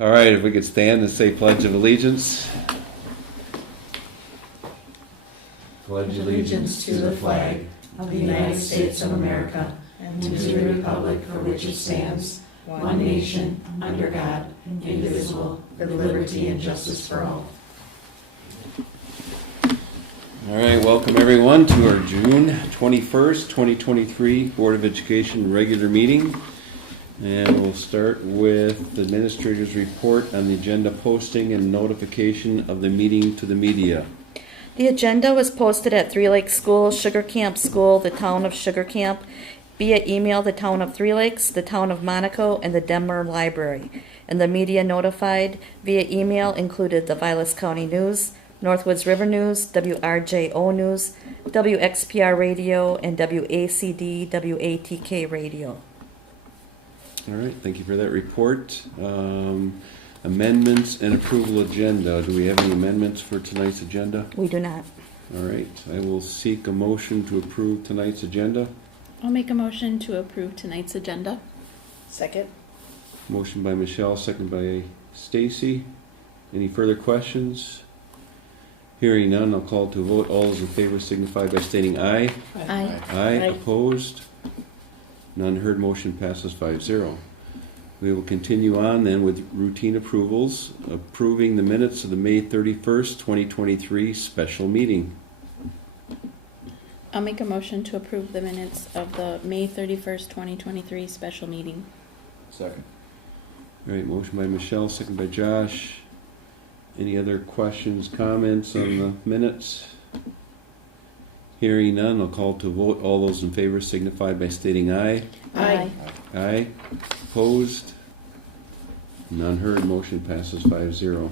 All right, if we could stand and say Pledge of Allegiance. Pledge allegiance to the flag of the United States of America and to the republic for which it stands, one nation, under God, indivisible, with liberty and justice for all. All right, welcome everyone to our June 21st, 2023 Board of Education regular meeting. And we'll start with the administrator's report on the agenda posting and notification of the meeting to the media. The agenda was posted at Three Lakes School, Sugar Camp School, the town of Sugar Camp, via email, the town of Three Lakes, the town of Monaco, and the Denver Library. And the media notified via email included the Vilas County News, Northwoods River News, WRJO News, WXPR Radio, and WACD, WATK Radio. All right, thank you for that report. Amendments and approval agenda. Do we have any amendments for tonight's agenda? We do not. All right, I will seek a motion to approve tonight's agenda. I'll make a motion to approve tonight's agenda. Second. Motion by Michelle, second by Stacy. Any further questions? Hearing none, I'll call to a vote. All those in favor signify by stating aye. Aye. Aye. Opposed? None heard. Motion passes 5-0. We will continue on then with routine approvals, approving the minutes of the May 31st, 2023 special meeting. I'll make a motion to approve the minutes of the May 31st, 2023 special meeting. Second. All right, motion by Michelle, second by Josh. Any other questions, comments on the minutes? Hearing none, I'll call to vote. All those in favor signify by stating aye. Aye. Aye. Opposed? None heard. Motion passes 5-0.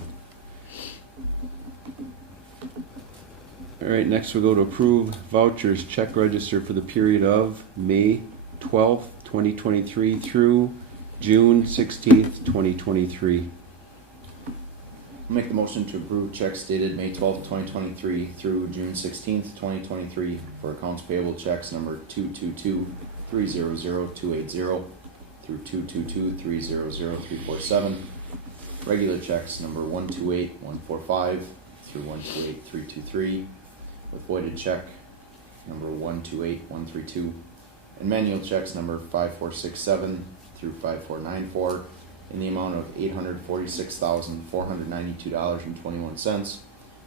All right, next we'll go to approve vouchers check register for the period of May 12th, 2023 through June 16th, 2023. Make the motion to approve checks dated May 12th, 2023 through June 16th, 2023 for accounts payable checks number 222-300-280 through 222-300-347. Regular checks number 128-145 through 128-323 with voided check number 128-132 and manual checks number 5467 through 5494 in the amount of $846,492.21,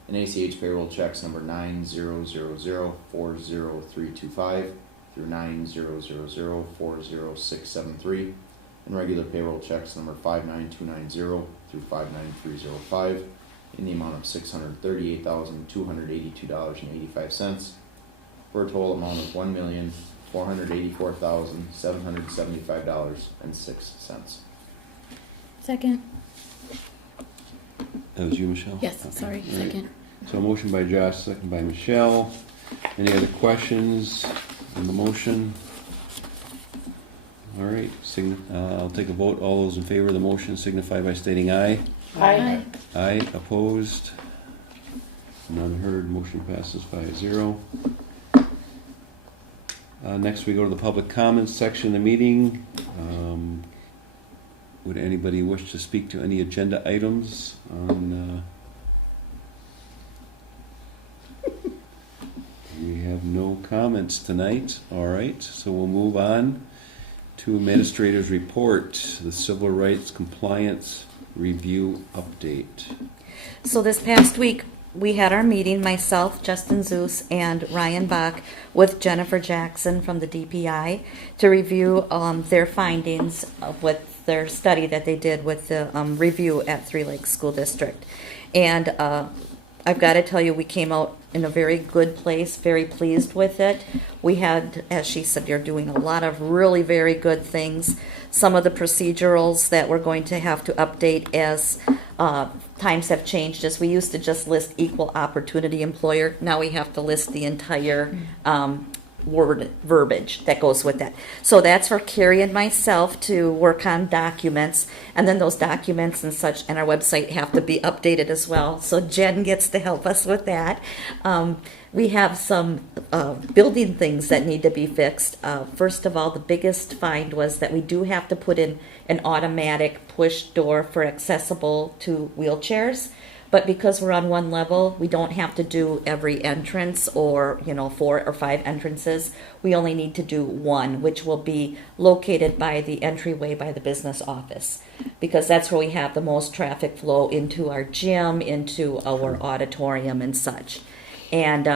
and ACH payroll checks number 9000-40325 through 9000-40673, and regular payroll checks number 59290 through 59305 in the amount of $638,282.85, for a total amount of $1,484,775.06. Second. That was you, Michelle? Yes, Okay. sorry, All right. second. So a motion by Josh, second by Michelle. Any other questions on the motion? All right, I'll take a vote. All those in favor of the motion signify by stating aye. Aye. Aye. Opposed? None heard. Motion passes 5-0. Next we go to the public comments section of the meeting. Would anybody wish to speak to any agenda items on... We have no comments tonight. All right, so we'll move on to Administrator's Report, the Civil Rights Compliance Review Update. So this past week, we had our meeting, myself, Justin Zeus, and Ryan Bach with Jennifer Jackson from the DPI to review their findings with their study that they did with the review at Three Lakes School District. And I've got to tell you, we came out in a very good place, very pleased with it. We had, as she said, you're doing a lot of really very good things. Some of the procedurals that we're going to have to update as times have changed, as we used to just list equal opportunity employer. Now we have to list the entire verbiage that goes with that. So that's for Carrie and myself to work on documents, and then those documents and such and our website have to be updated as well. So Jen gets to help us with that. We have some building things that need to be fixed. First of all, the biggest find was that we do have to put in an automatic push door for accessible to wheelchairs. But because we're on one level, we don't have to do every entrance or, 4 or 5 entrances. We only need to do one, which will be located by the entryway by the business office. Because that's where we have the most traffic flow into our gym, into our auditorium and such. And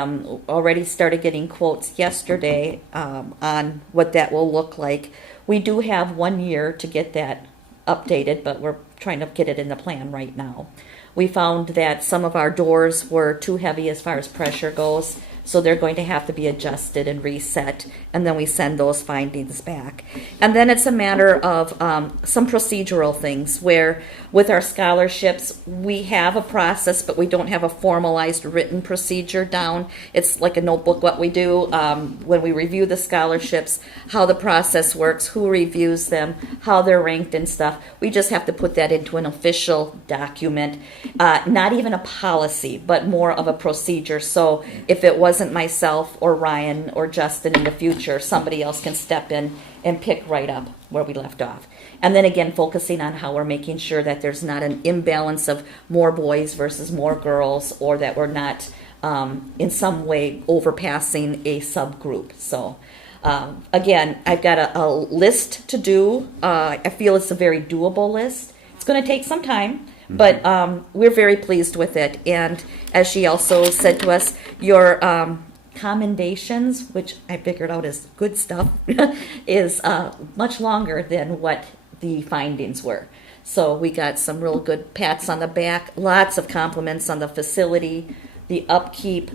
already started getting quotes yesterday on what that will look like. We do have 1 year to get that updated, but we're trying to get it in the plan right now. We found that some of our doors were too heavy as far as pressure goes, so they're going to have to be adjusted and reset, and then we send those findings back. And then it's a matter of some procedural things where with our scholarships, we have a process, but we don't have a formalized written procedure down. It's like a notebook what we do when we review the scholarships, how the process works, who reviews them, how they're ranked and stuff. We just have to put that into an official document, not even a policy, but more of a procedure. So if it wasn't myself or Ryan or Justin in the future, somebody else can step in and pick right up where we left off. And then again, focusing on how we're making sure that there's not an imbalance of more boys versus more girls, or that we're not in some way overpassing a subgroup. So again, I've got a list to do. I feel it's a very doable list. It's going to take some time, but we're very pleased with it. And as she also said to us, your commendations, which I figured out is good stuff, is much longer than what the findings were. So we got some real good pats on the back, lots of compliments on the facility, the upkeep.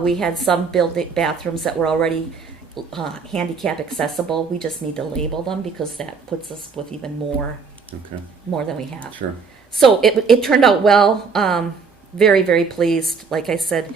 We had some building bathrooms that were already handicap accessible. We just need to label them because that puts us with even more than we have. Sure. So it turned out well. Very, very pleased. Like I said,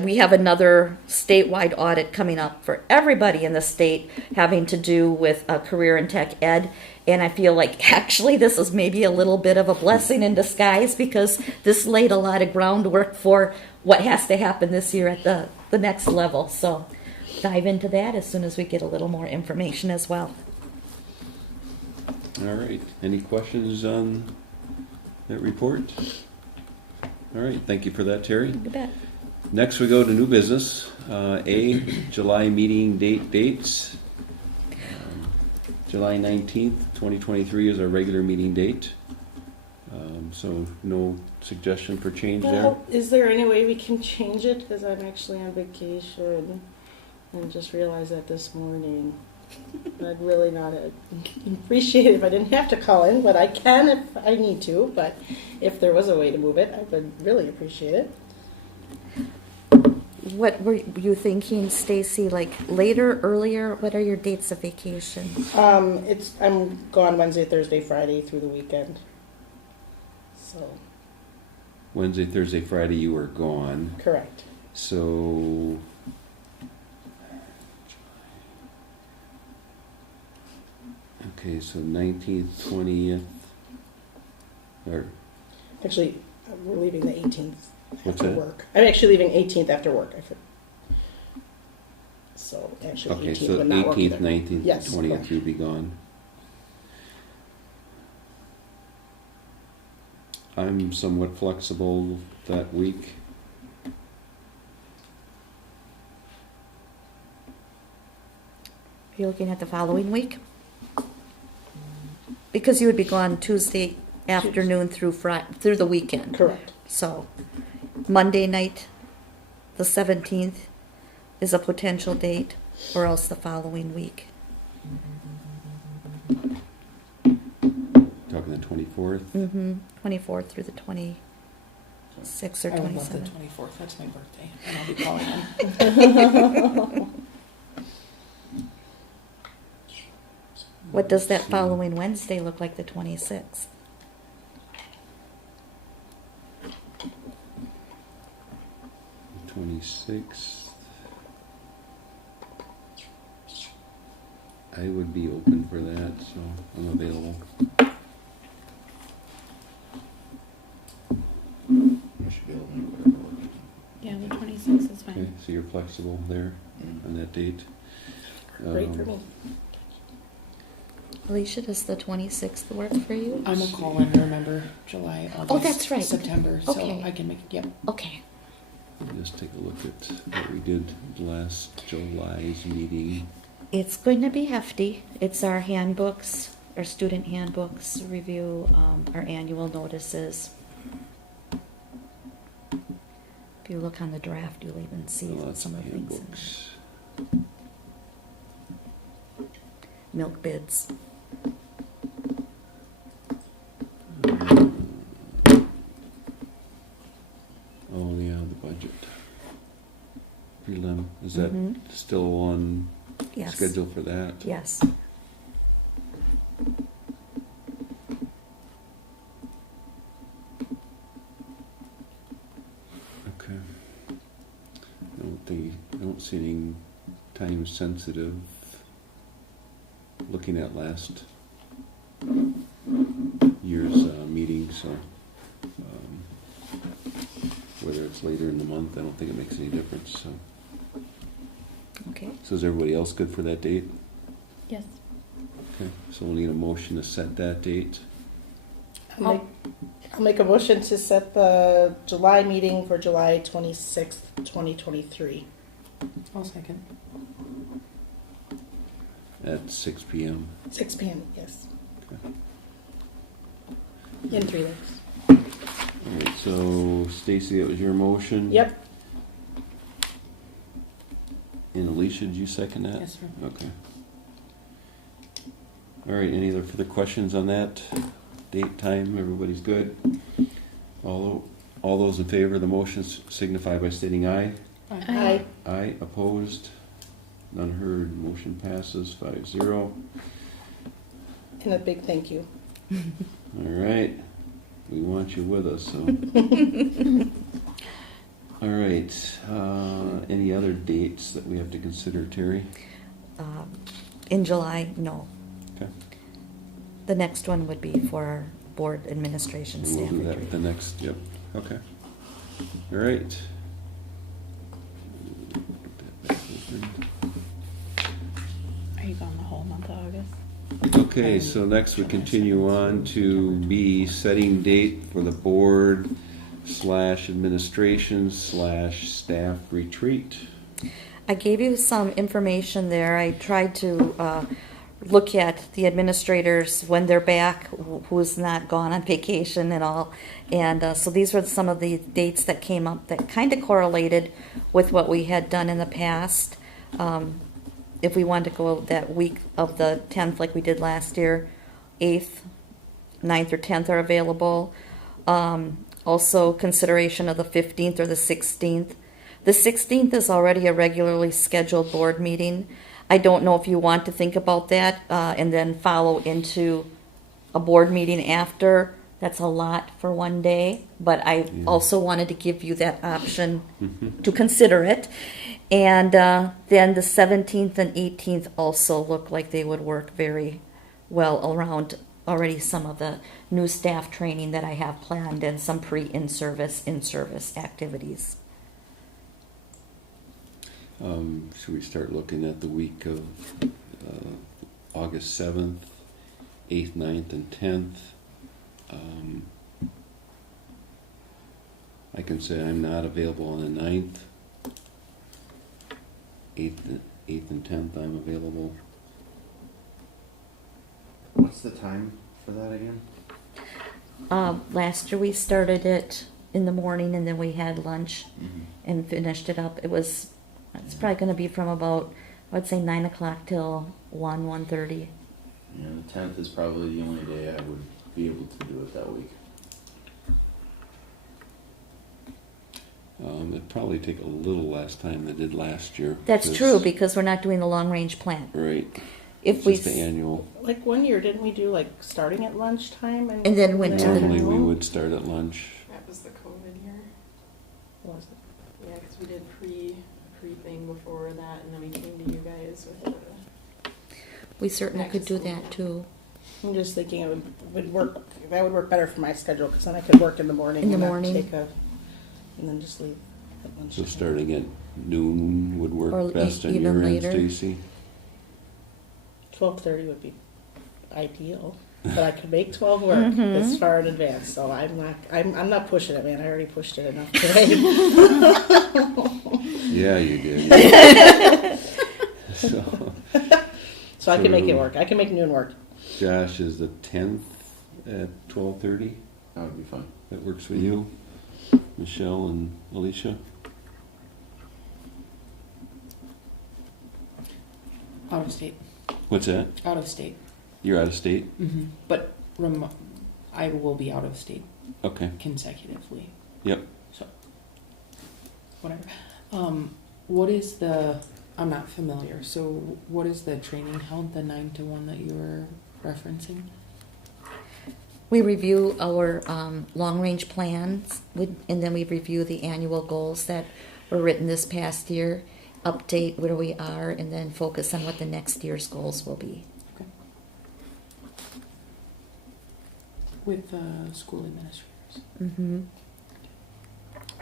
we have another statewide audit coming up for everybody in the state having to do with career and tech ed. And I feel like actually this is maybe a little bit of a blessing in disguise because this laid a lot of groundwork for what has to happen this year at the next level. So dive into that as soon as we get a little more information as well. All right. Any questions on that report? All right. Thank you for that, Terry. You bet. Next, we go to new business. July meeting dates. July 19th, 2023 is our regular meeting date. So no suggestion for change there? Well, is there any way we can change it? Because I'm actually on vacation and just realized that this morning. I'd really not appreciate it if I didn't have to call in, but I can if I need to. But if there was a way to move it, I would really appreciate it. What were you thinking, Stacy? Like later, earlier? What are your dates of vacation? I'm gone Wednesday, Thursday, Friday through the weekend. So Wednesday, Thursday, Friday, you were gone. correct. So okay, so 19th, 20th, or Actually, we're leaving the 18th What's after that? work. I'm actually leaving 18th after work. So actually, okay, 18th so would not work 18th, either. 19th, Yes, 20th, correct. you'll be gone. I'm somewhat flexible that week. Are you looking at the following week? Because you would be gone Tuesday afternoon through through the weekend. Correct. So Monday night, the 17th, is a potential date, or else the following week. Talking the 24th. Mm-hmm. 24th through the 26th or I would love the 27th. 24th. That's my birthday, and I'll be calling in. What does that following Wednesday look like, the 26th? The 26th. I would be open for that, so I'm available. I should be able to make whatever work. Yeah, the 26th is Okay, fine. so you're flexible there Mm. on that date? Great for Um, me. Alicia, does the 26th work for you? I'm a call-in, remember, July, August. that's right. September, so Okay. I can make, yep. Okay. Just take a look at what we did last July's meeting. It's going to be hefty. It's our handbooks, our student handbooks review, our annual notices. If you look on the draft, you'll even see Lots some of of the things in there. handbooks. Milk bids. Oh, yeah, the budget. Prelim, is that Mhm. still on Yes. schedule for that? Yes. Okay. Don't see any time sensitive. Looking at last year's meeting, so whether it's later in the month, I don't think it makes any difference. Okay. So is everybody else good for that date? Yes. Okay. So we'll need a motion to set that date. I'll make a motion to set the July meeting for July 26th, 2023. I'll second. At 6 p.m. 6 p.m., yes. Okay. In 3 days. All right, so Stacy, that was your motion? Yep. And Alicia, did you second that? Yes, sir. Okay. All right, any other further questions on that? Date, time, everybody's good? All those in favor of the motion signify by stating aye. Aye. Aye, opposed? None heard, motion passes 5-0. And a big thank you. All right, we want you with us, so. All right, any other dates that we have to consider, Terry? In July, no. Okay. The next one would be for our board administration We'll staff do that retreat. the next, yep, okay. All right. Get that back open. Are you gone the whole month of August? Okay, so next we continue on to B, setting date for the board / administration / staff retreat. I gave you some information there. I tried to look at the administrators when they're back, who's not gone on vacation and all. And so these were some of the dates that came up that kind of correlated with what we had done in the past. If we wanted to go that week of the 10th like we did last year, 8th, 9th, or 10th are available. Also consideration of the 15th or the 16th. The 16th is already a regularly scheduled board meeting. I don't know if you want to think about that and then follow into a board meeting after. That's a lot for one day, but I also wanted to give you that option to consider it. And then the 17th and 18th also look like they would work very well around already some of the new staff training that I have planned and some in-service activities. Should we start looking at the week of August 7th, 8th, 9th, and 10th? I can say I'm not available on the 9th. 8th and 10th I'm available. What's the time for that again? Last year we started it in the morning and then we had lunch Mm-hmm. and finished it up. It's probably going to be from about, I'd say 9 o'clock till 1:30. Yeah, the 10th is probably the only day I would be able to do it that week. It'd probably take a little less time than it did last year. That's true because we're not doing the long range plan. Right. If It's we just the annual. Like 1 year, didn't we do like starting at lunchtime? And then went to the- Normally we would start at lunch. That was the COVID year. Was it? Yeah, because we did pre thing before that, and then we came to you guys with the. We certainly could do Practice a that too. I'm just thinking it would work, that would work better for my schedule, because then I could work in the morning. In the and not morning. and then just leave at lunch. So starting at noon would Or work best on even your end, later. Stacy? 12:30 would be ideal, but I could make 12 work Mm-hmm. this far in advance, so I'm not pushing it, man. I already pushed it enough today. Yeah, you did. So, So I can make it So- work. I can make noon work. Josh, is the 10th at 12:30? That would be fun. That works for you? Michelle and Alicia? Out of state. What's that? Out of state. You're out of state? But I will be out of state Okay. consecutively. Yep. So, whatever. What is the? I'm not familiar. So, what is the training held? The 9 to 1 that you were referencing? We review our long-range plans, and then we review the annual goals that were written this past year, update where we are, and then focus on what the next year's goals will be. Okay. With school administrators. Mm-hmm.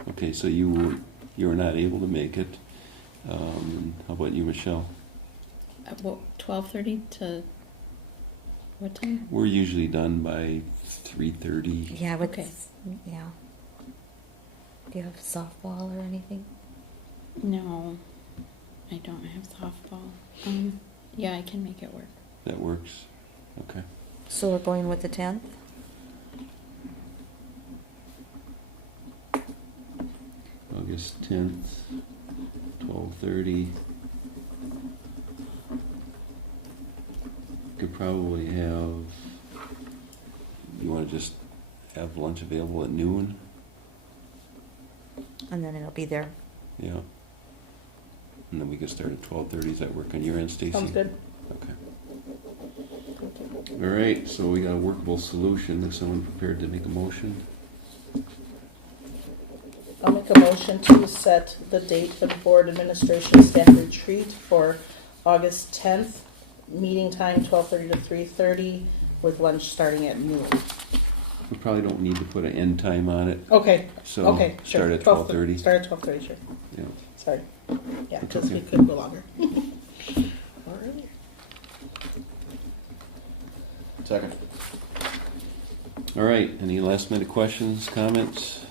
Okay, so you were not able to make it. How about you, Michelle? At what, 12:30 to what time? We're usually done by 3:30. Yeah, with, Okay. yeah. Do you have softball or anything? No, I don't have softball. Yeah, I can make it work. That works. Okay. So we're going with the 10th? August 10th, 12:30. Could probably have, you want to just have lunch available at noon? And then it'll be there. Yeah. And then we could start at 12:30. Does that work on your end, Stacy? Sounds good. Okay. All right, so we got a workable solution. Is someone prepared to make a motion? I'll make a motion to set the date for the board administration staff retreat for August 10th. Meeting time 12:30 to 3:30, with lunch starting at noon. We probably don't need to put an end time on it, Okay, so okay, sure. start at 12:30. Start at 12:30, sure. Yeah. Sorry. Yeah, That's because we okay. could go longer. Or earlier. Second. All right, any last minute questions, comments?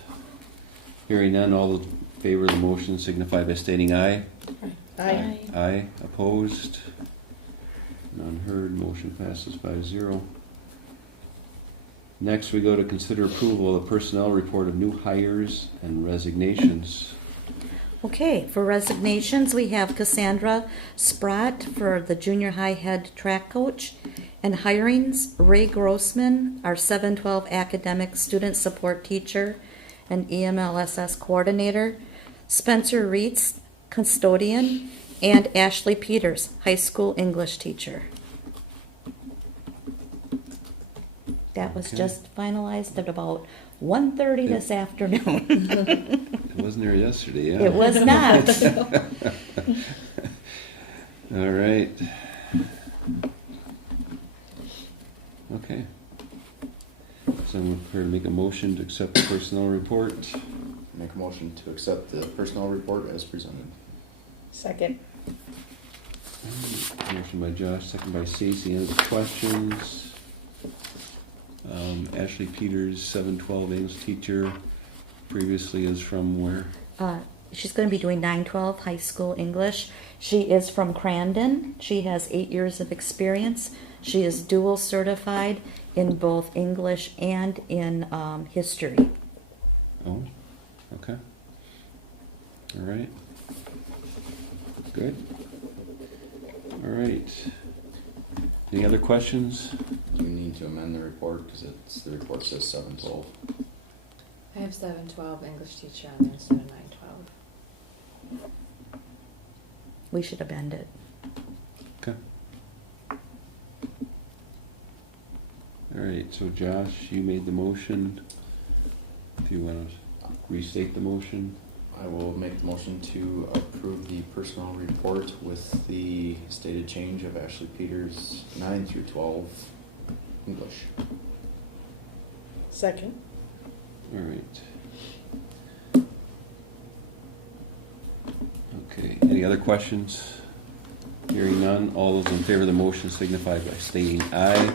Hearing none, all in favor of the motion signify by stating aye. Aye. Aye, opposed? None heard, motion passes 5-0. Next, we go to consider approval of the personnel report of new hires and resignations. Okay, for resignations, we have Cassandra Sprott for the junior high head track coach. And hirings, Ray Grossman, our 712 academic student support teacher and EMLSS coordinator, Spencer Reitz, custodian, and Ashley Peters, high school English teacher. That was Okay. just finalized at about 1:30 Yep. this afternoon. It wasn't there yesterday, yeah? It was not. All right. Okay. Someone prepared to make a motion to accept the personnel report? Make a motion to accept the personnel report as presented. Second. Motion by Josh, second by Stacy. Any questions? Ashley Peters, 712 English teacher, previously is from where? She's going to be doing 912 high school English. She is from Crandon. She has 8 years of experience. She is dual certified in both English and in history. Oh, okay. All right. Good. All right. Any other questions? Do we need to amend the report, because the report says 712? I have 712 English teacher on there instead of 912. We should amend it. Okay. All right, so Josh, you made the motion. If you want to restate the motion. I will make the motion to approve the personnel report with the stated change of Ashley Peters, 9 through 12, English. Second. All right. Okay, any other questions? Hearing none, all those in favor of the motion signify by stating aye.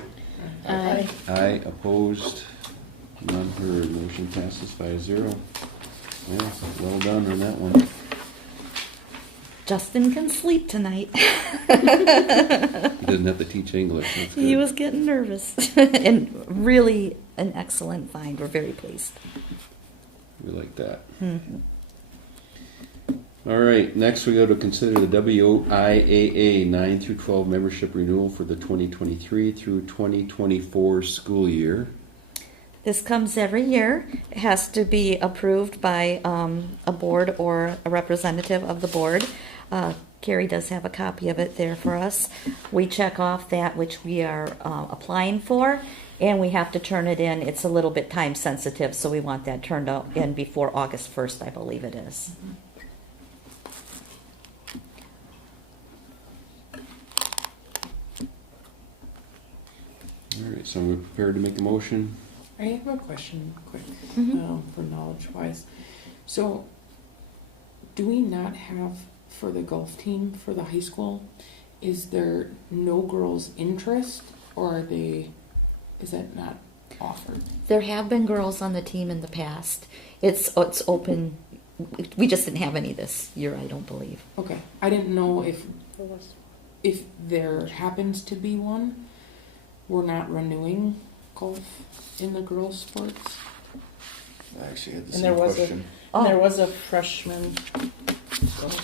Aye. Aye, opposed, none heard, motion passes 5-0. Yeah, well done on that one. Justin can sleep tonight. He doesn't have to teach English, that's good. He was getting nervous. And really an excellent find. We're very pleased. We like that. Mhm. All right, next we go to consider the WIAA 9 through 12 membership renewal for the 2023 through 2024 school year. This comes every year. It has to be approved by a board or a representative of the board. Carrie does have a copy of it there for us. We check off that which we are applying for, and we have to turn it in. It's a little bit time sensitive, so we want that turned in before August 1st, I believe it is. All right, so we're prepared to make a motion. I have a question, quick, Mhm. for knowledge-wise. So, do we not have for the golf team for the high school? Is there no girls' interest, or are they? Is that not offered? There have been girls on the team in the past. It's open. We just didn't have any this year, I don't believe. Okay, I didn't know if there happens to be one. We're not renewing golf in the girls' sports. I actually had the And same there was question. And there was a freshman.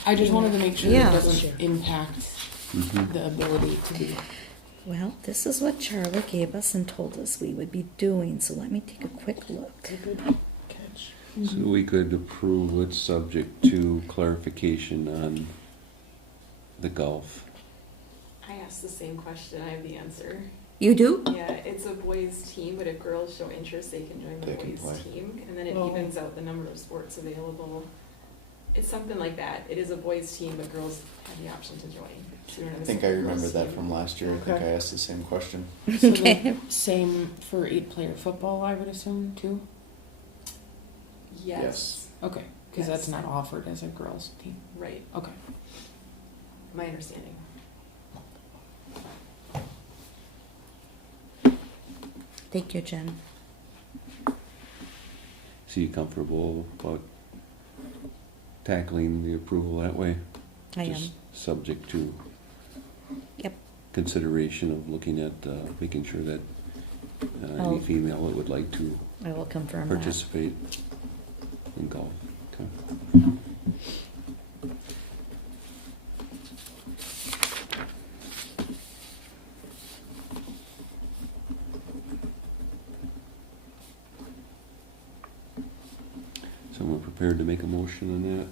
I just wanted to make sure Yeah. it doesn't impact Mhm. the ability to be. Well, this is what Charlie gave us and told us we would be doing, so let me take a quick look. Good catch. So we could approve it subject to clarification on the golf. I asked the same question, I have the answer. You do? Yeah, it's a boys' team, but if girls show interest, they can join the They can boys' play. team, and then it Oh. evens out the number of sports available. It's something like that. It is a boys' team, but girls have the option to join. So you don't have I to think set I the remember girls' that team. from last year. I think Okay. I asked the same question. So Okay. the same for 8-player football, I would assume too. Yes, Okay, because Yes. that's not offered as a girls' team. right, Okay. my understanding. Thank you, Jen. So you comfortable about tackling the approval that way? I am. Just subject to Yep. consideration of looking at, making sure that any Oh. female that would like to I will confirm that. participate in golf. Okay. So we're prepared to make a motion on that.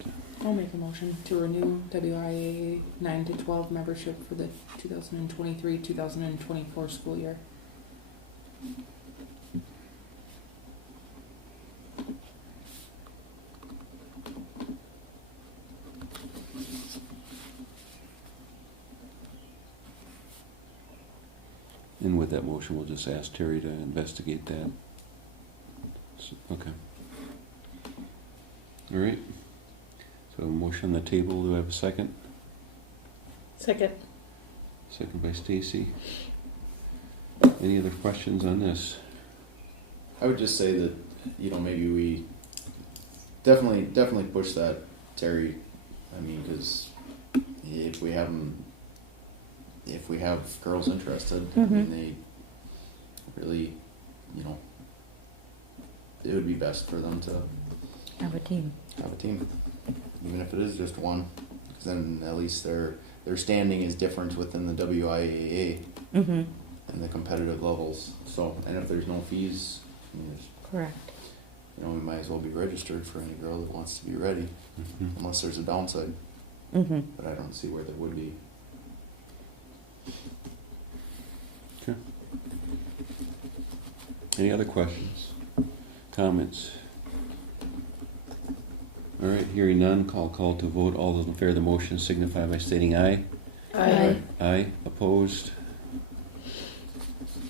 I'll make a motion to renew WIA 9 to 12 membership for the 2023-2024 school year. And with that motion, we'll just ask Terry to investigate that. Okay. All right. So a motion on the table, do I have a second? Second. Second by Stacy. Any other questions on this? I would just say that, maybe we definitely push that, Terry. I mean, because if we have girls interested, I mean, they really, it would be best for them to Have a team. have a team, even if it is just one, because then at least their standing is different within the WIAA Mm-hmm. and the competitive levels. So, and if there's no fees, I mean, Correct. we might as well be registered for any girl that wants to be ready, Mhm. unless there's a downside. Mm-hmm. But I don't see where there would be. Okay. Any other questions? Comments? All right, hearing none, call to vote. All those in favor of the motion signify by stating aye. Aye. Aye, opposed?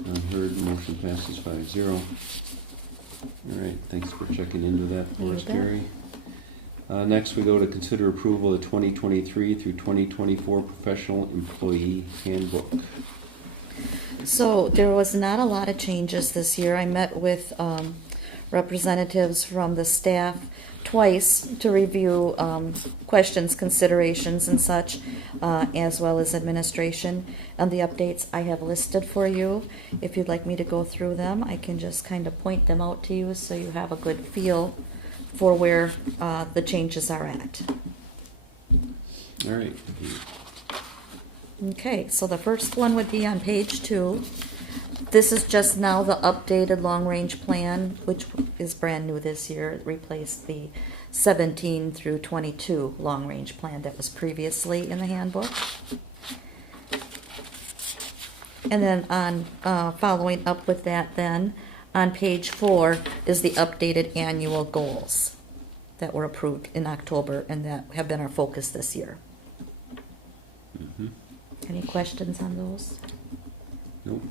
Unheard, motion passes 5-0. All right, thanks for checking into that for You us, bet. Carrie. Next, we go to consider approval of the 2023 through 2024 Professional Employee Handbook. So there was not a lot of changes this year. I met with representatives from the staff twice to review questions, considerations, and such, as well as administration. And the updates I have listed for you. If you'd like me to go through them, I can just kind of point them out to you so you have a good feel for where the changes are at. All right. Okay, so the first one would be on page 2. This is just now the updated long-range plan, which is brand new this year. It replaced the 17 through 22 long-range plan that was previously in the handbook. And then on following up with that then, on page 4 is the updated annual goals that were approved in October and that have been our focus this year. Mhm. Any questions on those? Nope.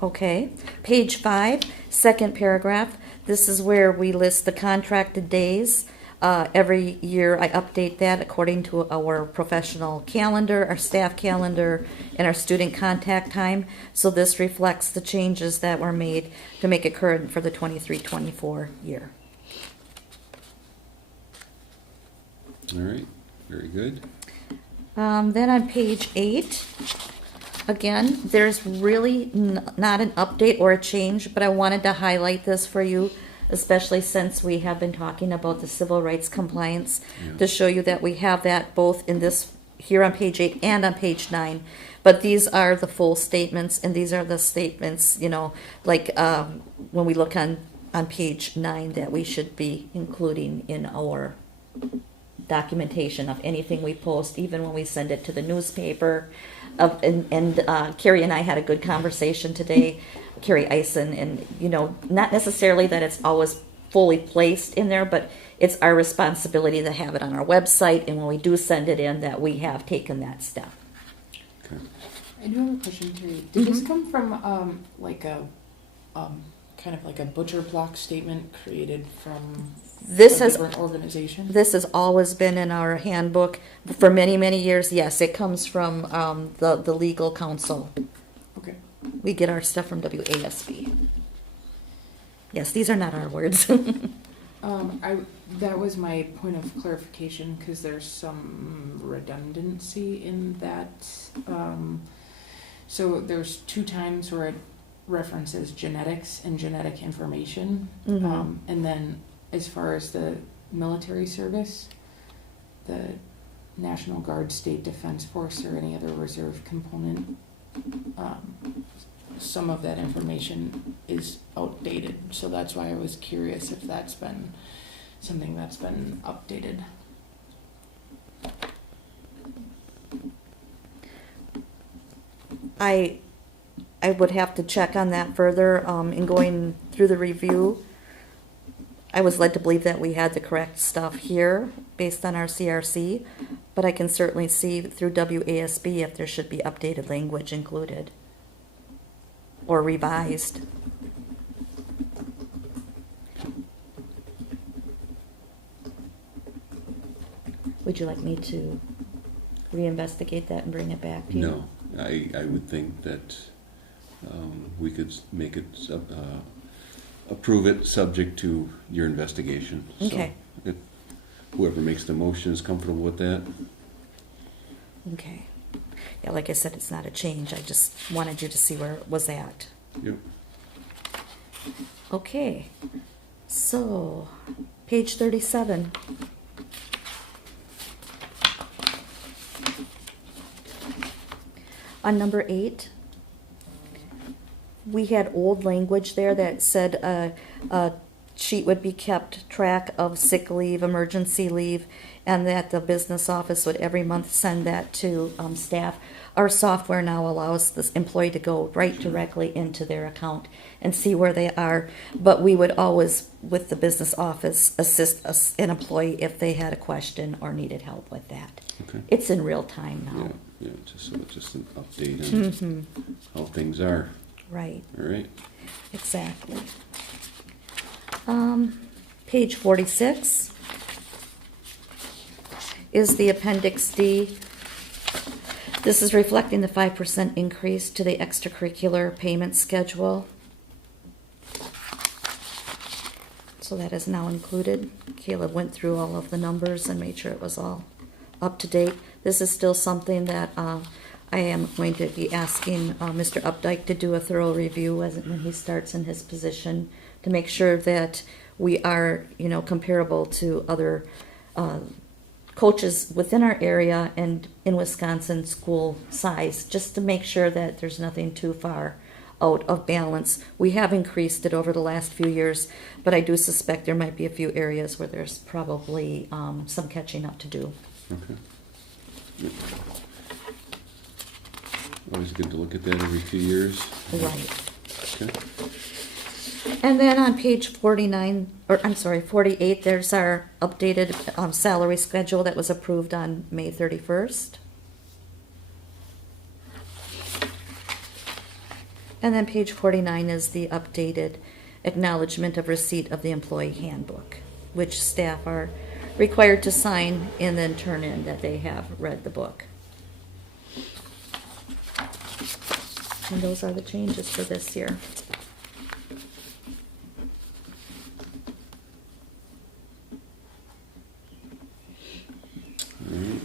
Okay, page 5, second paragraph. This is where we list the contracted days. Every year I update that according to our professional calendar, our staff calendar, and our student contact time. So this reflects the changes that were made to make it current for the 23-24 year. All right, very good. Then on page 8, again, there's really not an update or a change, but I wanted to highlight this for you, especially since we have been talking about the civil rights compliance, Yeah. to show you that we have that both in this, here on page 8 and on page 9. But these are the full statements, and these are the statements, you know, like when we look on page 9 that we should be including in our documentation of anything we post, even when we send it to the newspaper. And Carrie and I had a good conversation today, Carrie Eisen, and you know, not necessarily that it's always fully placed in there, but it's our responsibility to have it on our website, and when we do send it in, that we have taken that step. Okay. I do have a question, Terry. Did this come from like a kind of like a butcher block statement created from This a has different organization? This has always been in our handbook for many, many years. Yes, it comes from the legal counsel. Okay. We get our stuff from WASB. Yes, these are not our words. That was my point of clarification because there's some redundancy in that. So there's 2 times where it references genetics and genetic information, Mhm. and then as far as the military service, the National Guard, State Defense Force, or any other reserve component, some of that information is outdated. So that's why I was curious if that's been something that's been updated. I would have to check on that further in going through the review. I was led to believe that we had the correct stuff here based on our CRC, but I can certainly see through WASB if there should be updated language included or revised. Would you like me to reinvestigate that and bring it back to you? No, I would think that we could make it, approve it subject to your investigation. So Okay. if whoever makes the motion is comfortable with that. Okay. Yeah, like I said, it's not a change. I just wanted you to see where it was at. Yep. Okay. So, page 37. On number 8, we had old language there that said sheet would be kept track of sick leave, emergency leave, and that the business office would every month send that to staff. Our software now allows this employee to go right directly into their account and see where they are. But we would always, with the business office, assist an employee if they had a question or needed help with that. Okay. It's in real time Yeah, now. yeah, just an update on Mm-hmm. how things are. Right, All right. exactly. Page 46 is the Appendix D. This is reflecting the 5% increase to the extracurricular payment schedule. So that is now included. Caleb went through all of the numbers and made sure it was all up to date. This is still something that I am going to be asking Mr. Updike to do a thorough review when he starts in his position to make sure that we are, comparable to other coaches within our area and in Wisconsin school size, just to make sure that there's nothing too far out of balance. We have increased it over the last few years, but I do suspect there might be a few areas where there's probably some catching up to do. Okay. Yeah. Always good to look at that every few years. Right. Okay. And then on page 48, there's our updated salary schedule that was approved on May 31st. And then page 49 is the updated acknowledgement of receipt of the employee handbook, which staff are required to sign and then turn in that they have read the book. And those are the changes for this year. All right.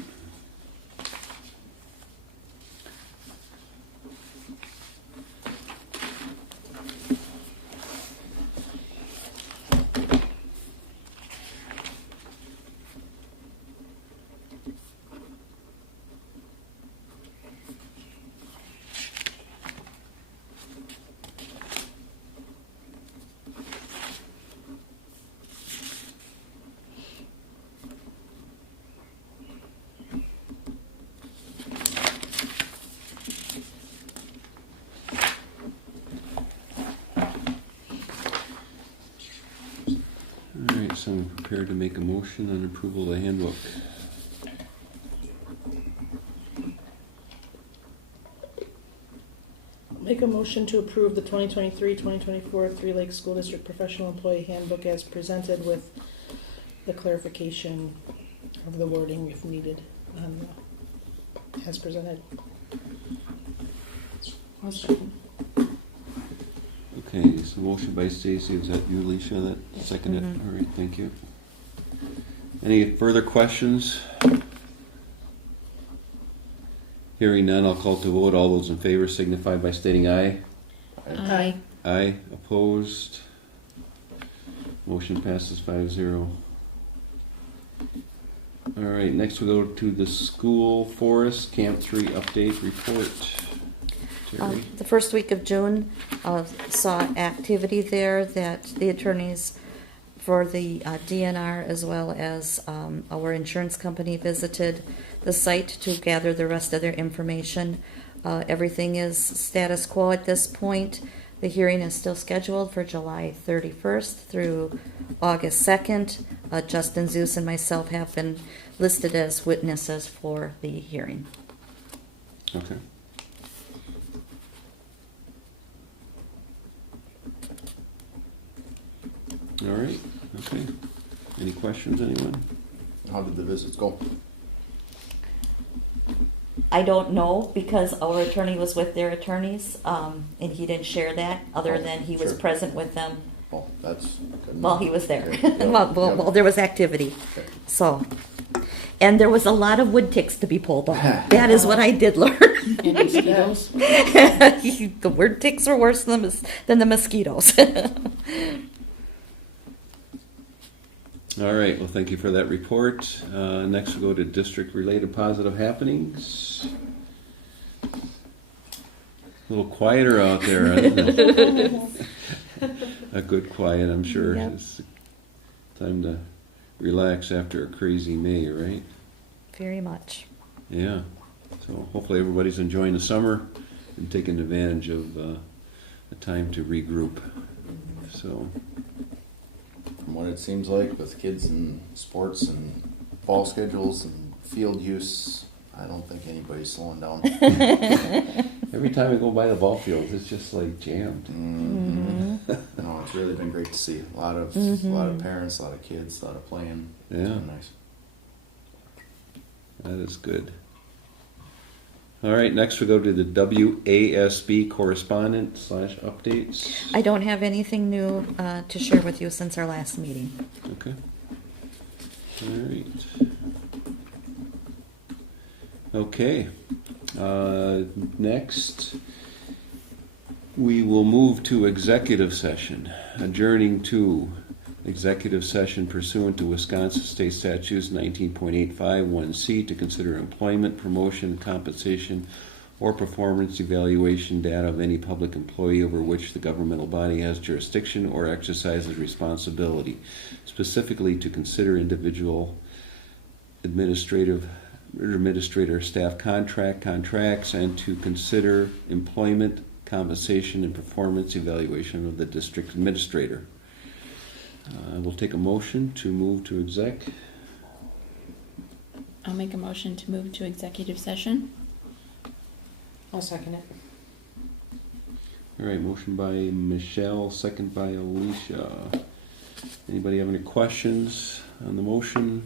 All right, so I'm prepared to make a motion on approval of the handbook. Make a motion to approve the 2023-2024 Three Lakes School District Professional Employee Handbook as presented with the clarification of the wording if needed, as presented. I'll second. Okay, so motion by Stacy, is that you, Alicia, that seconded? Mhm. All right, thank you. Any further questions? Hearing none, I'll call to vote. All those in favor signify by stating aye. Aye. Aye, opposed. Motion passes 5-0. All right, next we go to the school forest Camp 3 update report. Terry? The first week of June saw activity there that the attorneys for the DNR as well as our insurance company visited the site to gather the rest of their information. Everything is status quo at this point. The hearing is still scheduled for July 31st through August 2nd. Justin Zeus and myself have been listed as witnesses for the hearing. Okay. All right, okay. Any questions, anyone? How did the visits go? I don't know because our attorney was with their attorneys, and he didn't share that, other Oh, than he was sure. present with them Oh, that's good. while he was there. Okay, yep, While yep. there was activity. Okay. So, and there was a lot of wood ticks to be pulled off. That is what I did learn. And mosquitoes? The wood ticks are worse than the mosquitoes. All right, well, thank you for that report. Next we'll go to district-related positive happenings. A little quieter out there, isn't it? A good quiet, I'm sure. Yep. It's time to relax after a crazy May, right? Very much. Yeah. So hopefully everybody's enjoying the summer and taking advantage of the time to regroup. So, From what it seems like with kids and sports and ball schedules and field use, I don't think anybody's slowing down. every time I go by the ball fields, it's just like jammed. No, it's really been great to see. A lot of parents, a lot of kids, a lot of playing. It's Yeah. been nice. That is good. All right, next we go to the WASB correspondent / updates. I don't have anything new to share with you since our last meeting. Okay. All right. Okay. Next, we will move to executive session, adjourning to executive session pursuant to Wisconsin State Statutes 19.851C to consider employment, promotion, compensation, or performance evaluation data of any public employee over which the governmental body has jurisdiction or exercises responsibility, specifically to consider individual administrator staff contracts, and to consider employment, compensation, and performance evaluation of the district administrator. We'll take a motion to move to exec. I'll make a motion to move to executive session. I'll second it. All right, motion by Michelle, second by Alicia. Anybody have any questions on the motion?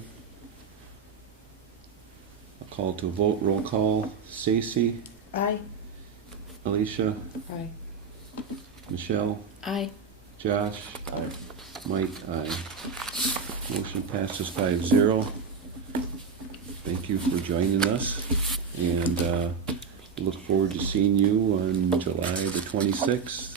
I'll call to a vote. Roll call. Stacy, Aye. Alicia, Aye. Michelle, Aye. Josh, Aye. Mike, aye. Motion passes 5-0. Thank you for joining us, and look forward to seeing you on July the 26th